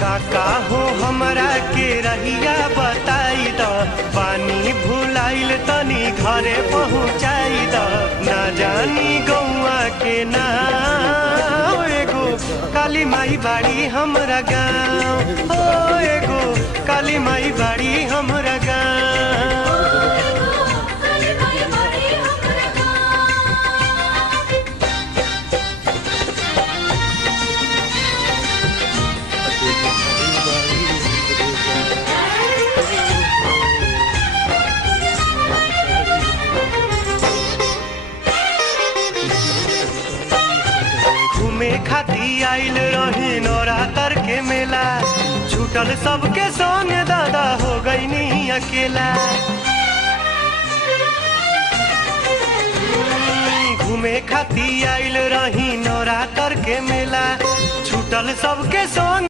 काका हो हमरा के रहिया बताई द, पानी भुलाइल तनी घरे पहुँचाई द। ना जानी गौआ के नाम, एगो काली माई बाड़ी हमरा गाँव, ओ एगो काली माई बाड़ी हमरा गाँव। घूमे खाती आइल रही नवरात्र के मेला, छूटल सबके संग दादा हो गईनी अकेला। घूमे खाती आइल रही नवरात्र के मेला, छूटल सबके संग